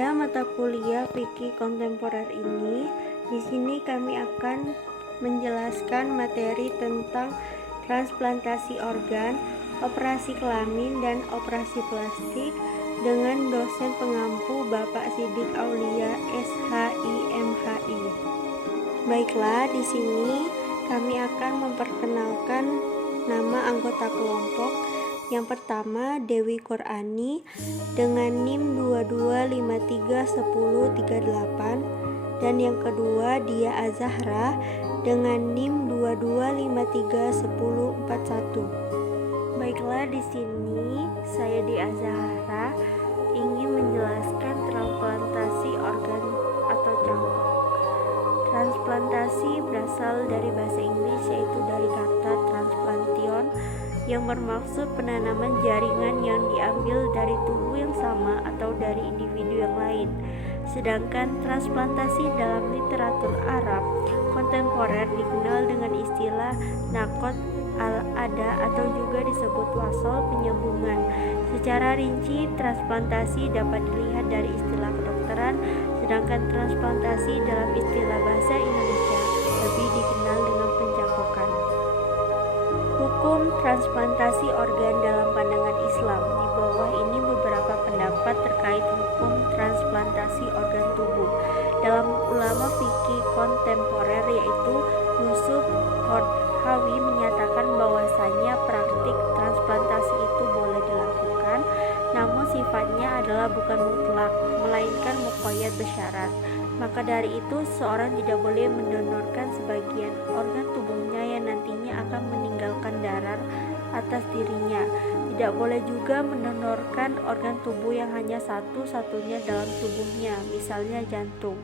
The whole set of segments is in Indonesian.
Pada mata kuliah fikih kontemporer ini, di sini kami akan menjelaskan materi tentang transplantasi organ, operasi kelamin, dan operasi plastik dengan dosen pengampu Bapak Sidik Aulia SHI MHI. Baiklah, di sini kami akan memperkenalkan nama anggota kelompok. Yang pertama, Dewi Qur'ani dengan NIM 22531038, dan yang kedua Dia Azahra dengan NIM 22531041. Baiklah, di sini saya Dia Azahra ingin menjelaskan transplantasi organ atau cangkok. Transplantasi berasal dari bahasa Inggris, yaitu dari kata transplantation yang bermaksud penanaman jaringan yang diambil dari tubuh yang sama atau dari individu yang lain. Sedangkan transplantasi dalam literatur Arab kontemporer dikenal dengan istilah nakot al-ada atau juga disebut wasol penyambungan. Secara rinci, transplantasi dapat dilihat dari istilah kedokteran, sedangkan transplantasi dalam istilah bahasa Indonesia lebih dikenal dengan pencakokan. Hukum transplantasi organ dalam pandangan Islam. Di bawah ini beberapa pendapat terkait hukum transplantasi organ tubuh dalam ulama fikih kontemporer, yaitu Yusuf Qaradawi menyatakan bahwasanya praktik transplantasi itu boleh dilakukan, namun sifatnya adalah bukan mutlak, melainkan muqayyad bersyarat. Maka dari itu, seorang tidak boleh mendonorkan sebagian organ tubuhnya yang nantinya akan meninggalkan darah atas dirinya. Tidak boleh juga mendonorkan organ tubuh yang hanya satu-satunya dalam tubuhnya, misalnya jantung.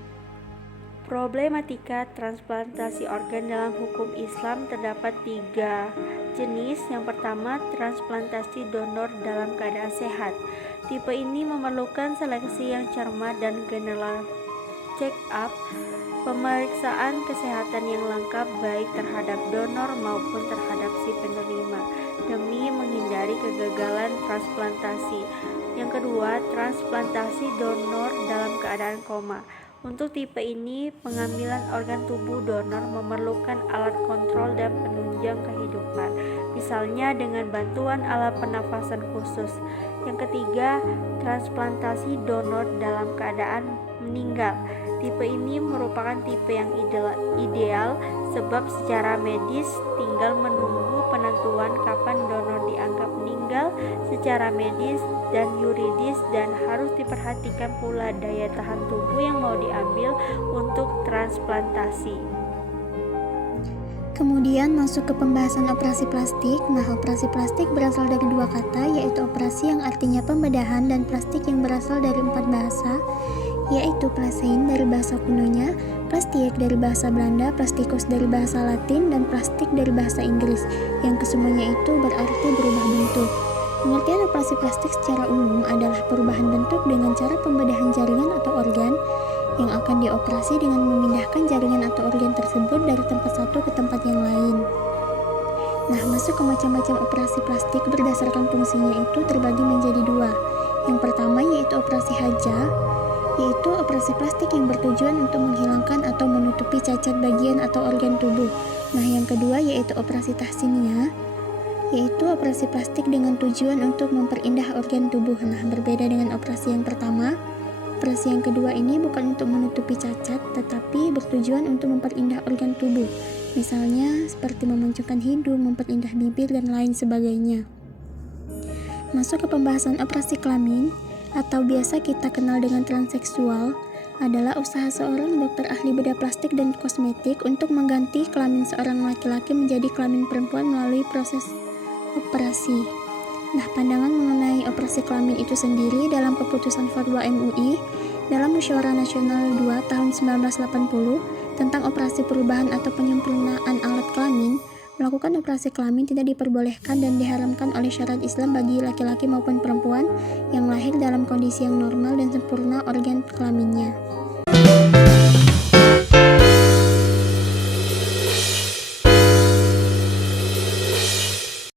Problematika transplantasi organ dalam hukum Islam terdapat 3 jenis. Yang pertama, transplantasi donor dalam keadaan sehat. Tipe ini memerlukan seleksi yang cermat dan general check up, pemeriksaan kesehatan yang lengkap baik terhadap donor maupun terhadap si penerima demi menghindari kegagalan transplantasi. Yang kedua, transplantasi donor dalam keadaan koma. Untuk tipe ini, pengambilan organ tubuh donor memerlukan alat kontrol dan penunjang kehidupan, misalnya dengan bantuan alat pernafasan khusus. Yang ketiga, transplantasi donor dalam keadaan meninggal. Tipe ini merupakan tipe yang ideal sebab secara medis tinggal menunggu penentuan kapan donor dianggap meninggal secara medis dan yuridis, dan harus diperhatikan pula daya tahan tubuh yang mau diambil untuk transplantasi. Kemudian masuk ke pembahasan operasi plastik. Nah, operasi plastik berasal dari 2 kata, yaitu operasi yang artinya pembedahan dan plastik yang berasal dari 4 bahasa, yaitu plasein dari bahasa kunonya, plastik dari bahasa Belanda, plastikos dari bahasa Latin, dan plastik dari bahasa Inggris, yang kesemuanya itu berarti berubah bentuk. Pengertian operasi plastik secara umum adalah perubahan bentuk dengan cara pembedahan jaringan atau organ yang akan dioperasi dengan memindahkan jaringan atau organ tersebut dari tempat satu ke tempat yang lain. Nah, masuk ke macam-macam operasi plastik berdasarkan fungsinya itu terbagi menjadi 2. Yang pertama yaitu operasi hajah, yaitu operasi plastik yang bertujuan untuk menghilangkan atau menutupi cacat bagian atau organ tubuh. Nah, yang kedua yaitu operasi tahsiniyah, yaitu operasi plastik dengan tujuan untuk memperindah organ tubuh. Nah, berbeda dengan operasi yang pertama, operasi yang kedua ini bukan untuk menutupi cacat, tetapi bertujuan untuk memperindah organ tubuh, misalnya seperti memunculkan hidung, memperindah bibir, dan lain sebagainya. Masuk ke pembahasan operasi kelamin, atau biasa kita kenal dengan transseksual, adalah usaha seorang dokter ahli bedah plastik dan kosmetik untuk mengganti kelamin seorang laki-laki menjadi kelamin perempuan melalui proses operasi. Nah, pandangan mengenai operasi kelamin itu sendiri dalam keputusan Fatwa MUI dalam Musyawarah Nasional 2 tahun 1980 tentang operasi perubahan atau penyempurnaan alat kelamin, melakukan operasi kelamin tidak diperbolehkan dan diharamkan oleh syariat Islam bagi laki-laki maupun perempuan yang lahir dalam kondisi yang normal dan sempurna organ kelaminnya.